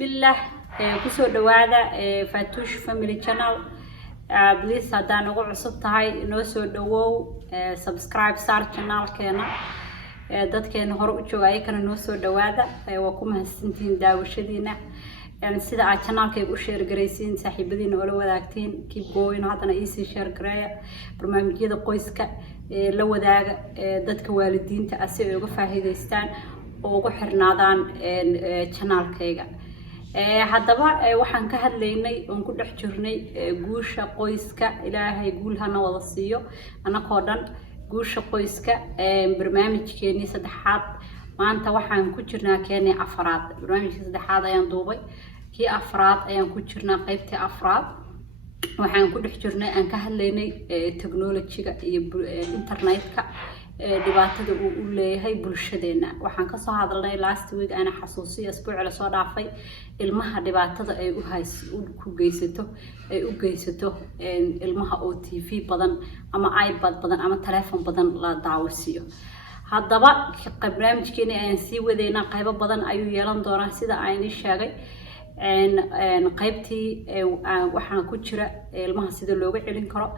بسم الله كسو دوادا فاتوش فاميلي channel بليز هادان ugu cusub tahay inoo soo dhawow subscribe saar channelkeena dadkeena hore u joogay kana noo soo dhawaada waa ku mahadsantiin daawashadiina sida aad channelkayga u share gareysiin saaxiibadiina oo la wadaagtiin keep going hadana ii share gareeya barnaamijyada qoyska la wadaaga dadka waalidiinta si ay uga faa'iideystaan oo ugu xirnaadaan channelkayga haddaba waxaan ka hadlaynay oo ku dhex jirnay guusha qoyska ilaahay guulhana wada siiyo anakoo dhan guusha qoyska barnaamijkeeni saddexaad maanta waxaan ku jirnaa keenay afraad barnaamijka saddexaad ayaan duubay kii afraad ayaan ku jirnaa qaybtii afraad waxaan ku dhex jirnay aan ka hadlaynay technology-ga iyo internet-ka dhibaatada uu u leeyahay bulshadeena waxaan ka soo hadalnay last week ana xasuusiyo isbuuc la soo dhaafay ilmaha dhibaatada ay u geysato ilmaha oo TV badan ama iPad badan ama telephone badan la daawasiyo haddaba barnaamijkeena aan sii wadeynaa qaybo badan ayuu yeelan doonaa sida aan sheegay qaybtii waxaan ku jira ilmaha sida looga celin karo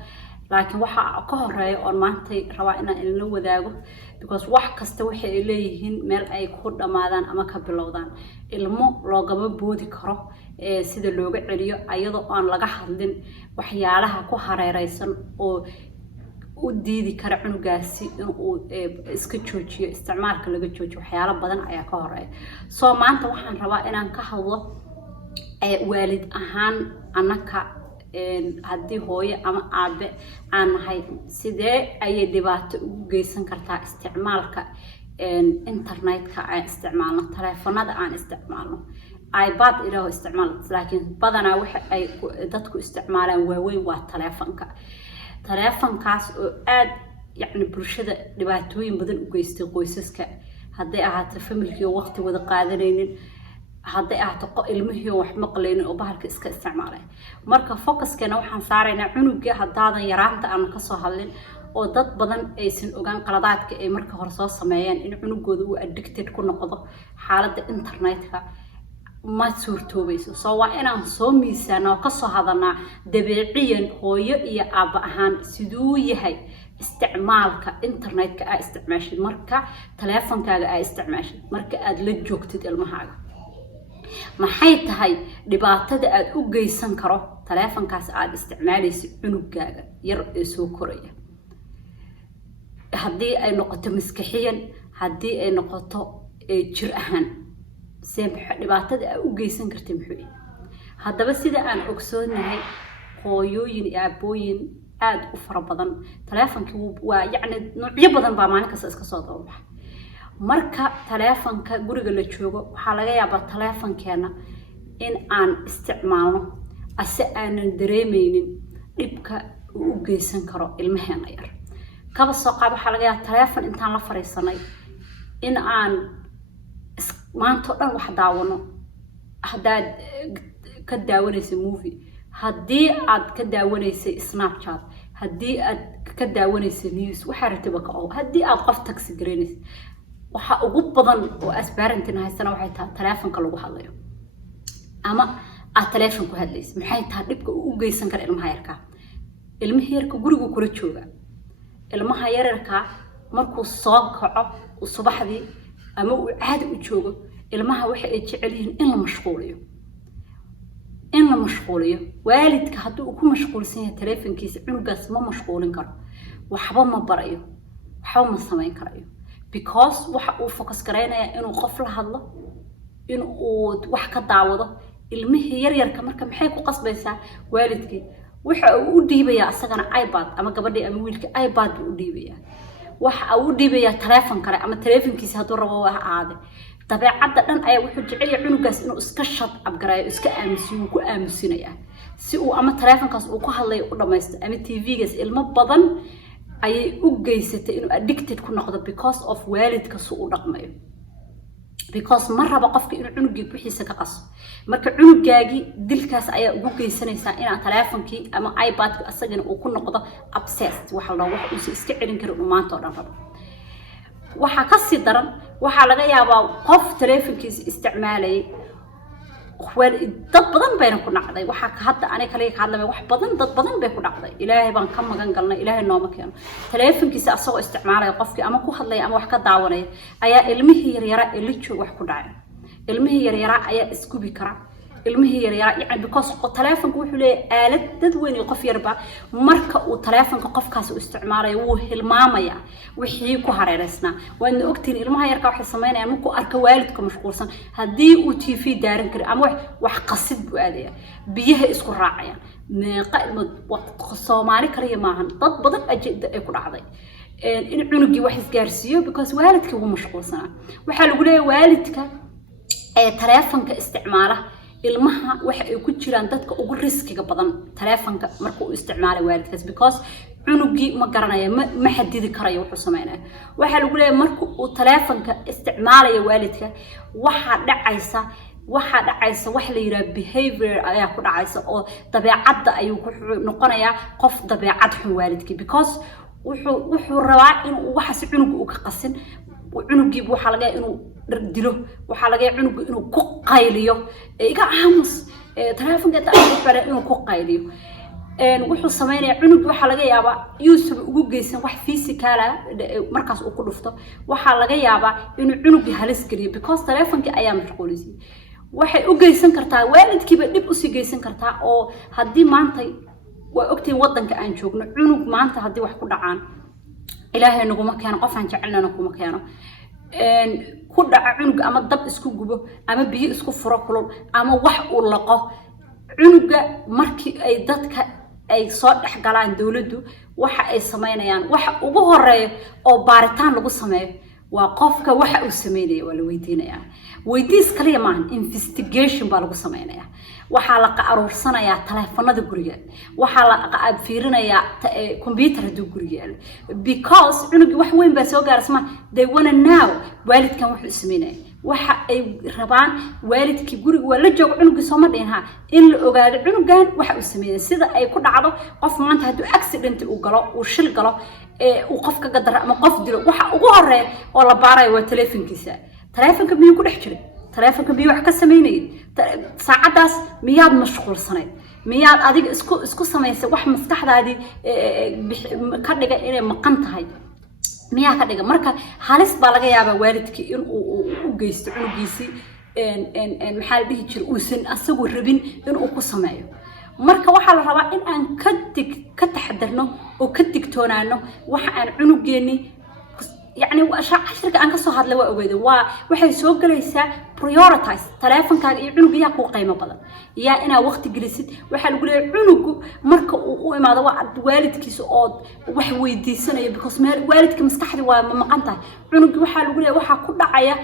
laakiin waxa ka horeeyo oo maanta rabaa inaan la wadaago because wax kasta waxa ay leeyihiin meel ay ku dhamaadaan ama ka bilowdaan ilmo loogama boodi karo sida looga celiyo ayadoo aan laga hadlin waxyaalaha ku hareeraysan oo u diidi kara cunugaasi inuu iska joojiyo isticmaalka laga joojiyo waxyaalo badan ayaa ka horeeya soo maanta waxaan rabaa inaan ka hadlo waalid ahaan anaka haddii hooyo ama aabe aan nahay sidee ayay dhibaato ugu geysan kartaa isticmaalka internet-ka aan isticmaalno telefoonada aan isticmaalno iPad ilaaho isticmaalo laakiin badanaa waxa ay dadku isticmaalaan waaweyn waa telefoonkaas oo aad yacni bulshada dhibaatooyin badan u geystay qoysaska hadday ahaato familkii waqti wada qaadanaynin hadday ahaato ilmihii wax maqlaynin oo bahalka iska isticmaalay marka focuskeena waxaan saaraynaa cunuga haddaadan yaraanta aan ka soo hadlin oo dad badan aysan ogaan qaladaadka ay marka hore soo sameeyeen in cunugooda uu addicted ku noqdo xaaladda internet-ka ma suurtoobayso soo waa inaan soo miisaano ka soo hadalnaa dabeeciyan hooyo iyo aabba ahaan siduu yahay isticmaalka internet-ka aad isticmaashid marka telefoonkaaga aad isticmaashid marka aad la joogtid ilmahaaga maxay tahay dhibaatada aad u geysan karo telefoonkaas aad isticmaalaysid cunugaaga yar ee soo koraya haddii ay noqoto maskaxiyan haddii ay noqoto jir ahaan dhibaatada aad u geysan kartid muxuu haddaba sida aan ogsoonahay hooyooyin iyo aabooyin aad u fara badan telefoonkii waa yacni noocyo badan baa maalin kasta iska soo dababaxa marka telefoonka guriga la joogo waxa laga yaabaa telefoonkeena in aan isticmaalno ase aanan dareemeynin dhibka uu u geysan karo ilmaheena yar kaba soo qaad waxa laga yaabaa telefoon intaan la fariisanay in aan maanta dhan wax daawano haddaad ka daawanaysa movie haddii aad ka daawanaysay Snapchat haddii aad ka daawanaysay news waxa rabtaba ka oo haddii aad qof taxi gareynaysa waxa ugu badan oo asbaarantina haysana waxay tahay telefoonka lagu hadlayo ama aad telefoon ku hadlaysid maxay tahay dhibka uu u geysan kara ilmaha yarka guriga kula jooga ilmaha yarka markuu soo kaco subaxdii ama uu caadi u joogo ilmaha waxa ay jecel yihiin in la mashquuliyo waalidka hadduu ku mashquulsan yahay telefoonkiisa cunugaas ma mashquulin karo waxba ma barayo waxba ma samayn karayo because waxa uu focus gareynaya inuu qof la hadlo inuu wax ka daawado ilmihii yar marka maxay ku qasbaysaa waalidkii waxa uu u dhiibaya asagana iPad ama gabadhii ama wiilka iPad u dhiibaya waxa uu u dhiibaya telefoon kale ama telefoonkiisa hadduu rabo waa aade dabeecadda dhan ayaa wuxuu jecel yahay cunugaas inuu iska shad abgarayo iska aamusiyo ku aamusinaya si uu ama telefoonkaas uu ku hadlayo u dhamaysto ama TV-gaas ilmo badan ayay u geysatay inuu addicted ku noqdo because of waalidka soo u dhaqmayo because ma raba qofka inuu cunugii bixiisa ka qaso marka cunugaagi dilkaas ayaa ugu geysanaysaa in telefoonkii ama iPad-ka asagana uu ku noqdo obsessed waxa la wax uu iska celin karo maanta oo dhan rabo waxa ka sii daran waxa laga yaabaa qof telefoonkiisa isticmaalay dad badan bayna ku dhacday waxa ka hadda aniga kale ka hadlamay wax badan dad badan bay ku dhacday ilaahay baan ka magan galnay ilaahay nooma keeno taleefankiisa asagoo isticmaalaya qofkii ama ku hadlaya ama wax ka daawanaya ayaa ilmihii yaryara ee la joog wax ku dhacay ilmihii yaryara ayaa iskubi kara ilmihii yaryara yani because taleefanku wuxuu leeyahay aalad dad weyn iyo qof yarba marka uu taleefanka qofkaas u isticmaalayo wuu hilmaamaya wixii ku hareereysnaa waana ogtiin ilmaha yarka waxay sameynayaan markuu arka waalidka mashquulsan hadii uu TV daaran karo ama wax qasid buu aadaya biyaha isku raacayaan meeqa Soomaali kaliya maahan dad badan ajida ay ku dhacday in cunugii wax isgaarsiiyo because waalidka uu mashquulsan waxa lagu leeyahay waalidka ee taleefanka isticmaala ilmaha waxa ay ku jiraan dadka ugu riskiga badan taleefanka markuu isticmaalay waalidkaas because cunugii ma garanaya ma xadidi karayo wuxuu sameeynaa waxa lagu leeyahay markuu uu taleefanka isticmaalayo waalidka waxa dhacaysa wax la yiraahdo behavior ayaa ku dhacaysa oo dabeecadda ayuu ku noqonayaa qof dabeecad xun waalidkii because wuxuu rabaa inuu waxaas cunugu uu ka qasin cunugii waxa laga inuu dilo waxa laga cunugu inuu ku qayliyo iga aamus taleefanka taasoo inuu ku qayliyo wuxuu sameeyaa cunugu waxa laga yaabaa yuusuf ugu geysan wax physical markaas uu ku dhufto waxa laga yaabaa inuu cunugu halis geliyo because taleefanka ayaa mashquulisay waxay u geysan kartaa waalidkiiba dib u sii geysan kartaa oo hadii maanta waa ogtiin wadanka aan joogno cunug maanta hadii wax ku dhacaan ilaahay naguma keeno qof aan jecelnana kuma keeno ku dhaca cunuga ama dab isku gubo ama biyo isku furo kulul ama wax uu laqo cunuga markii ay dadka ay soo dhaxgalaan dawladdu waxa ay sameynayaan waxa ugu horeeyo oo baaritaan lagu sameeyo waa qofka waxa uu sameeyay wala weydiinaya weydiis kaliya ma investigation baa lagu sameeynaya waxa la qaruursanayaa taleefanada guriga waxa la fiirinayaa computer guriga because cunugi wax weyn baa soo gaarsama they wanna know waalidkan wuxuu sameeyay waxa ay rabaan waalidkii guriga wala joogo cunugi soo ma dhinaha in la ogaado cunugan waxa uu sameeyay sida ay ku dhacdo qof maanta haduu accident uu galo uu shil galo uu qofka gadar ama qof dilo waxa ugu horeeyo oo la baarayo waa taleefankiisa taleefanka miyuu ku dhex jiray taleefanka miyuu wax ka sameeyay saacadaas miyaad mashquulsanayd miyaad adiga isku sameysay wax maskaxdaadii ka dhiga inay maqan tahay miyaa ka dhiga marka halis baa laga yaabaa waalidkii in uu u geysto cunugiisii maxaa la dhihi jiray uusan asagu rabin in uu ku sameeyo marka waxa la rabaa in aan ka taxadarno oo ka digtoonaano waxa aan cunugeeni يعني عشرك أنك صهاد لوا أبدا وحي سوق ليسا prioritize تلفونك عنق يا كو قيمة بدل يا أنا وقت جلست وحلو قولي عنق مرك وما ضوء والدك سؤال وحويدي سنة because والدك مستحد ومقنته عنق وحلو قولي وح كل عيا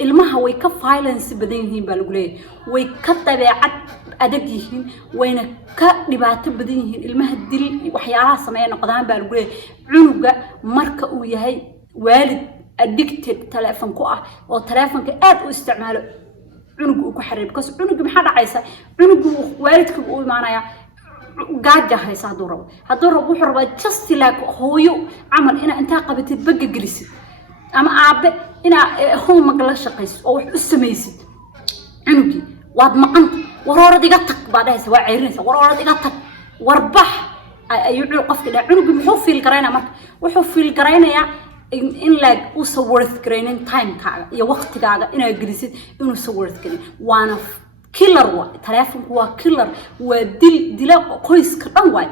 المها ويكف violence بدينهم بالقولي ويكتبعت أدقيهم وين كنبات بدينهم المهدل وحياها سمعنا قدام بالقولي عنق مرك وياهي والد addicted تلفون كوه أو تلفون كأد واستعماله عنق وكحرب كوس عنق محد عيسى عنق والدك بقول معنا يا قاعد جاهز هدوره بحرب just like هويو عمل إنا أنت قبت تبقى جلس أما أب إنا هو مقلش قيس أو استميسد عنقي واد مقنط ورورة دقتك بعدها سواء عيرين ورورة دقتك وربح يعلو قفت له عنق محوف في القرينة مرك وحوف في القرينة يا إن لاج وصورت كرينين تايم كاغا يا وقت كاغا إنا جلست إنه صورت كرين وانا كيلر تلفون هو كيلر ودل قيس كران واي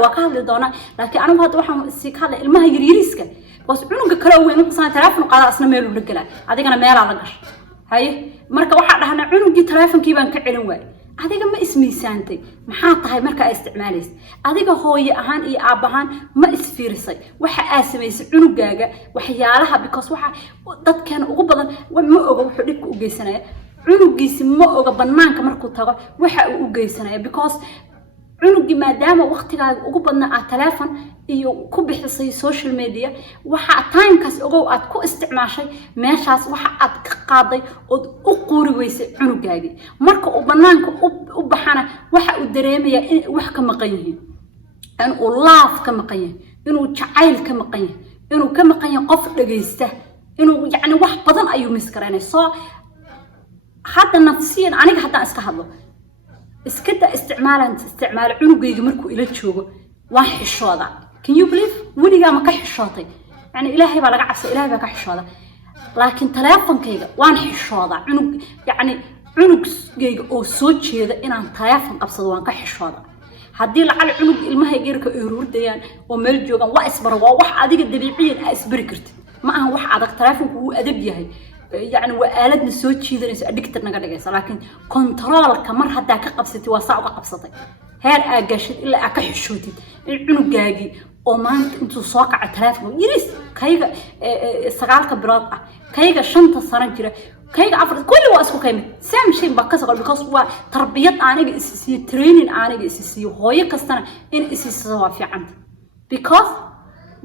وكهذا دونا لكن أنا هذا واحد سيك هذا المها يريسك بس عنق كلاوي مثلا تلفون قاعد أصلا ميلو رجلا هذيك أنا ميل على قش هاي مركب واحد هنا عنق تلفون كيبان كعلن واي هذيك ما اسمي سانتي محاط هاي مركب استعماليس هذيك هو يهان إيه أبهان ما اسفيرسي وح أسميس عنقاجا وحيالها بكاس وح ضد كان أقبضا وما أقبض حريك وجيسنا عنقيس ما أقبضناك مركب تغا وح وجيسنا بكاس عنقي ما دام وقتها أقبضنا على تلفون iyo ku bixisay social media waxa time kaas ogow aad ku isticmaashay meeshaas waxa aad ka qaaday oo u qoori weysay cunugaagi marka uu banaanka u baxana waxa uu dareemayaa in wax ka maqan yihiin in uu laaf ka maqan yahay inuu jacayl ka maqan yahay inuu ka maqan yahay qof dhageysta inuu yani wax badan ayuu miskareynay soo حتى نفسيا أنا حتى أسكهله إسكده استعمال عنق يجي مركو إلى تشوفه واحد الشاطئ can you believe ولي جا مكح الشاطئ يعني إلهي بلا عصا إلهي بكح الشاطئ لكن تلافن كيجا واحد الشاطئ عنق يعني عنق جيجا أو صوت هذا إن عن تلافن أبصد وانكح الشاطئ هدي لعل عنق المها يجيرك إيرور ديان وملجوجا وأسبر وواح عادي الدبيعين أسبر كرت ما هو واحد عادك تلافن هو أدب يهي يعني وآلد نسوي شيء ذا نسوي أديكتنا قاعد جالس لكن كنترول كمر حتى كقبستي وصعب قبستي هاد أجاشت إلا أكح شوتي العنق جاجي وما أنتوا صاقع تلافن يريس كيجا سقالك براطة كيجا شنطة صرنجرة كيجا عفرت كل واسكو كيمة سام شيء بقص قال بقص وتربية أنا أساسية ترينين أنا أساسية هوي كستنا إن أساسية في عند because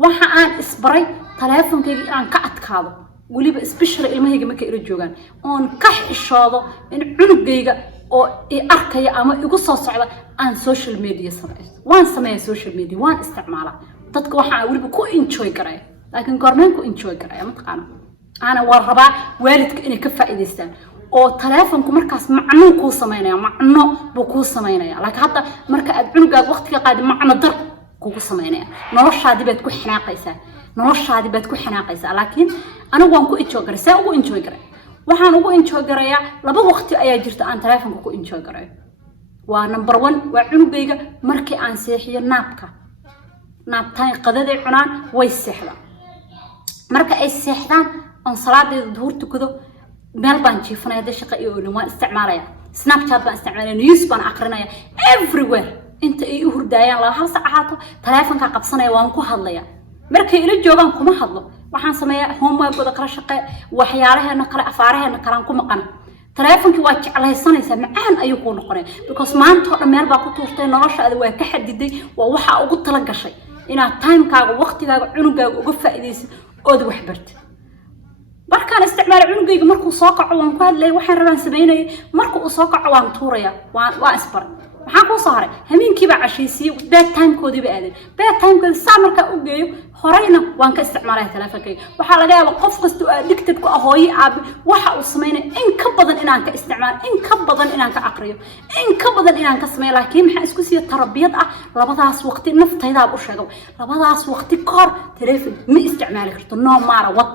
waxa aan isbaray taleefankayga aan ka adkaado waliba special ilmahayga markay ila joogan oon ka xishoodo in cunugayga oo ay arkaya ama igu soo socda aan social media sameeyo social media waan isticmaalaa dadka waxa waliba ku enjoy garay laakiin goormeen ku enjoy garay ma taqaan ana war rabaa waalidka inay ka faa'iideystaan oo taleefanku markaas macno ku sameeynaya macno buu ku sameeynaya laakiin hadda marka aad cunugaaga waqtiga qaadi macno dar kugu sameynaya noloshaadi baad ku xanaaqaysaa laakiin anigu waan ku enjoy garay saa ugu enjoy garay waxaan ugu enjoy garayaa laba waqti ayaa jirta aan taleefanka ku enjoy garay waa number 1 waa cunugayga markii aan seexiyo naabtaan qadaday cunaan way seexdaan marka ay seexdaan on salaadeeda duhur tukado meel baan jiifanaya da shaqo iyo waan isticmaalaya snapchat baan isticmaalaya news baan aqrinaya everywhere inta ay u hurdaayaan la hal saacado taleefanka qabsanaya waan ku hadlaya markay ila joogan kuma hadlo waxaan sameeyaa homework wada kala shaqo waxyaalaheena kala afaaraheena kala ku maqan taleefanki waa jeclaysanaysaa macaan ayuu ku noqonay because maanta oo meel baa ku tuurtay noloshaada waa ka xadiday waa waxa ugu tala gashay inaad timekaaga waqtigaaga cunugaaga uga faa'iideysid oo wax bartid markaan isticmaal cunugayga markuu soo kaco waan ku hadlay waxaan rabaan sameeyay markuu soo kaco waan tuuraya waan isbar waxaan ku soo haray habeenkii baa cashiisii bed time koodii baa aaday bed time koodii saamarka u geeyo horeyna waan ka isticmaalay taleefankayga waxa laga yaabaa qof kasta oo addicted ku ah hooyo aab waxa uu sameeyay in ka badan inaan ka isticmaal in ka badan inaan ka aqriyo in ka badan inaan ka sameeyo laakiin maxaa isku sii tarbiyad ah labadaas waqti naftayda u sheego labadaas waqti koor taleefan ma isticmaali karto no matter what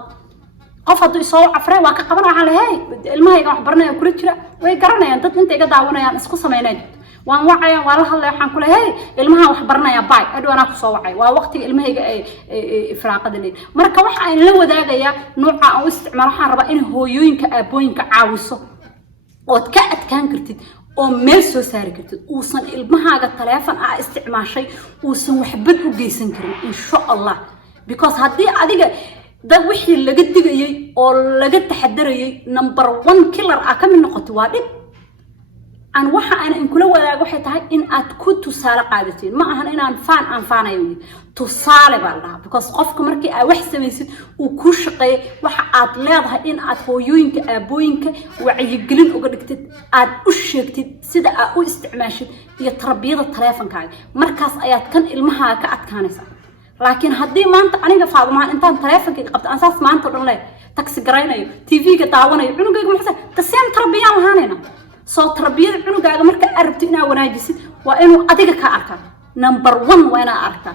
qof haduu soo afray waa ka qaban waxa leeyahay ilmahayga wax baranaya kula jira way garanayaan dad inta iga daawanayaan isku sameeyay waan wacayaan waa la hadlay waxaan ku leeyahay ilmaha wax baranaya baay adoo ana ku soo wacay waa waqtiga ilmahayga ay ifraaqada leey marka waxa aan la wadaagayaa nooca aan isticmaal waxaan rabaa in hooyooyinka aabooyinka caawiso oo ka adkaan kartid oo meel soo saari kartid uusan ilmahaaga taleefan isticmaashay uusan waxbad u geysan karin insha Allah because hadii adiga dad wixii laga digayay oo laga taxadarayay number 1 killer ka mid noqoto waa dhib aan waxa aan kula wadaago waxay tahay in aad ku tusaale qaadateen ma ahan inaan faanayo tusaale baa because qofka markii aad wax samaysid uu ku shaqeeyo waxa aad leedahay in aad hooyooyinka aabooyinka wacyigelin uga dhigtid aad u sheegtid sida aad u isticmaashid iyo tarbiyada taleefankaaga markaas ayaad kan ilmaha ka adkaanaysaa laakiin haddii maanta aniga Faadumaan intaan taleefankayga qabto aan saas maanta dhan leh taxi garaynayo TV-ga daawanayo cunugayga maxay ka seen tarbiyaan lahaanayna soo tarbiyada cunugaaga marka arabti inaa wanaajisid waa inuu adiga ka arkaa number 1 waa inaa arkaa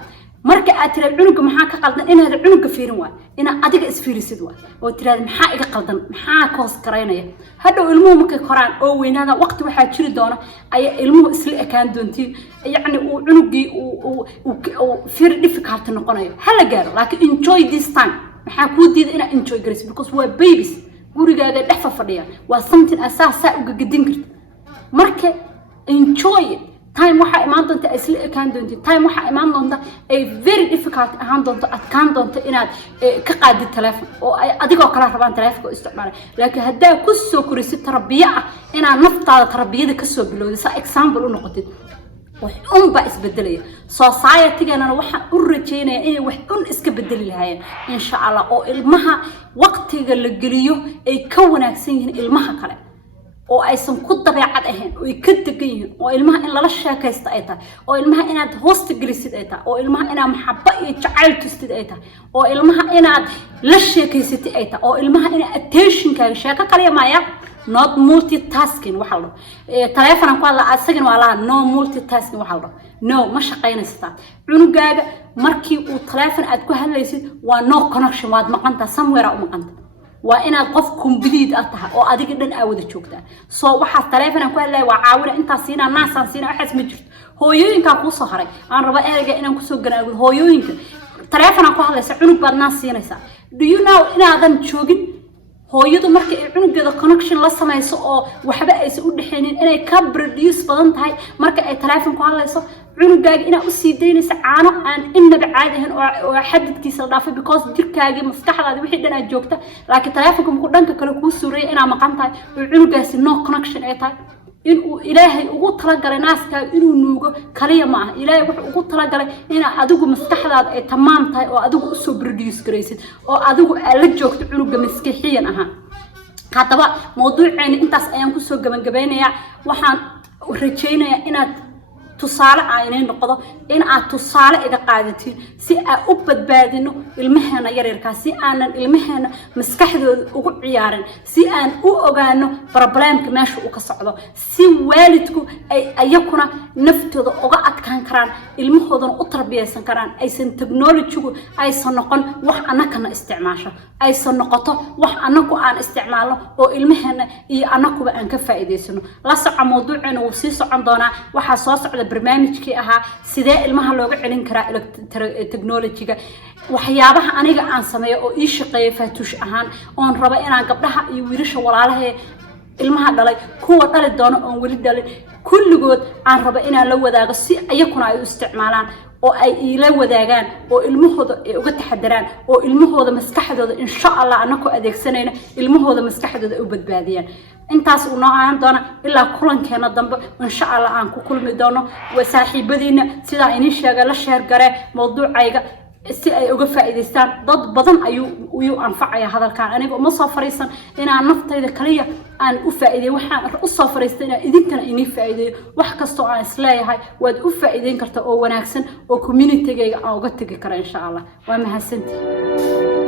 marka aad tiraad cunuga maxaa ka qaldan inaad cunuga fiirin waa inaa adiga isfiirisid waa oo tiraad maxaa iga qaldan maxaa koos garaynaya hadhow ilmuhu markay koraan oo weynaada waqti waxaa jiri doona ay ilmuhu isla ekaan doontiin yani uu cunugii uu very difficult noqonayo hala gaaro laakiin enjoy this time maxaa ku diida inaa enjoy garaysid because waa babies gurigaaga dhex fadhiya waa something asaasa uga gadin karta marka enjoy time waxa imaan doonta isla ekaan doonta time waxa imaan doonta ay very difficult ahaan doonto adkaan doonto inaad ka qaadid telefoon oo ay adigoo kala rabaan telefoonka isticmaal laakiin hadaa ku soo korisid tarbiya inaad naftaada tarbiyada ka soo bilowdo sa example u noqotid wax ba isbedelaya society-gana waxa u rajeynaya inay wax iska bedeli lahaayeen insha Allah oo ilmaha waqtiga la geliyo ay ka wanaagsan yihiin ilmaha kale oo aysan ku dabeecad ahayn oo ay ka degan yihiin oo ilmaha in lala sheekaysto ay tahay oo ilmaha inaad host gelisid ay tahay oo ilmaha inaad maxabba iyo jacayl tustid ay tahay oo ilmaha inaad la sheekaysatid ay tahay oo ilmaha inaad attention-kaaga sheeko kaliya maaya not multitasking waxa la telefoon ku hadla asagana waa la no multitasking waxa la no ma shaqaynaysaa cunugaaga markii uu telefoon aad ku hadlaysid waa no connection waad maqanta somewhere u maqanta waa inaad qof kumbiliid ah tahay oo adiga dhan aawada joogtaa soo waxa telefoon ku hadlay waa caawina inta siina naasan siina waxaas ma jirto hooyooyinka ku soo haray aan raba erayga inaan ku soo ganaado hooyooyinka telefoon ku hadlaysa cunug baad naas siinaysa do you know inaadan joogin hooyadu markay cunugeeda connection la samayso oo waxba aysan u dhaxeenin inay ka produce badan tahay marka ay telefoon ku hadlayso cunugaaga ina u sii deynaysa caano aan inaba caadi ahayn oo xadidkiisa la dhaafay because jirkaaga maskaxdaada wixii dhan aad joogta laakiin telefoonka muku dhanka kale ku suuray ina maqan tahay oo cunugaasi no connection ay tahay in uu ilaahay ugu tala galay naaskaaga inuu nuugo kaliya ma aha ilaahay wuxuu ugu tala galay in adigu maskaxdaada ay tamaam tahay oo adigu u soo produce garaysid oo adigu la joogto cunuga maskaxiyan aha hadaba mowduuceena intaas ayaan ku soo gabagabaynayaa waxaan rajaynayaa inaad tusaale aanay noqdo in aad tusaale iga qaadatiin si aad u badbaadino ilmaheena yaryarka si aanan ilmaheena maskaxdooda ugu ciyaarin si aan u ogaano problemka meesha uu ka socdo si waalidku ay ayakuna naftooda uga adkaan karaan ilmahoodana u tarbiyaysan karaan aysan technology-gu aysan noqon wax anakana isticmaasho aysan noqoto wax anaku aan isticmaalno oo ilmaheena iyo anakuba aan ka faa'iideysano la soco mowduuceena uu sii socon doonaa waxa soo socda barnaamijkii ahaa sidee ilmaha looga celin karaa technology-ga waxyaabaha aniga aan sameeyo oo ii shaqeeyo faatuush ahaan oon raba inaan gabdhaha iyo wiilasha walaalaha ilmaha dhalay kuwa dhali doono oon wali dhalin kulligood aan raba inaan la wadaago si ayakuna ay u isticmaalaan oo ay ila wadaagaan oo ilmahooda ay uga taxadaraan oo ilmahooda maskaxdooda insha Allah anako adeegsanayna ilmahooda maskaxdooda u badbaadiyaan intaas uu noocan doona ilaa kulankeena dambe insha Allah aan ku kulmi doono wasaaxiibadiina sida ay sheegay la share gare mowduucayga si ay uga faa'iideystaan dad badan ayuu anfacaya hadalkan aniga uma soo fariisan inaan naftayda kaliya aan u faa'iideeyo waxaan u soo fariistay inaan idinkana inii faa'iideeyo wax kasto aan isleeyahay waad u faa'iideyn kartaa oo wanaagsan oo community-gayga aan uga tagi karo insha Allah waa mahadsantihiin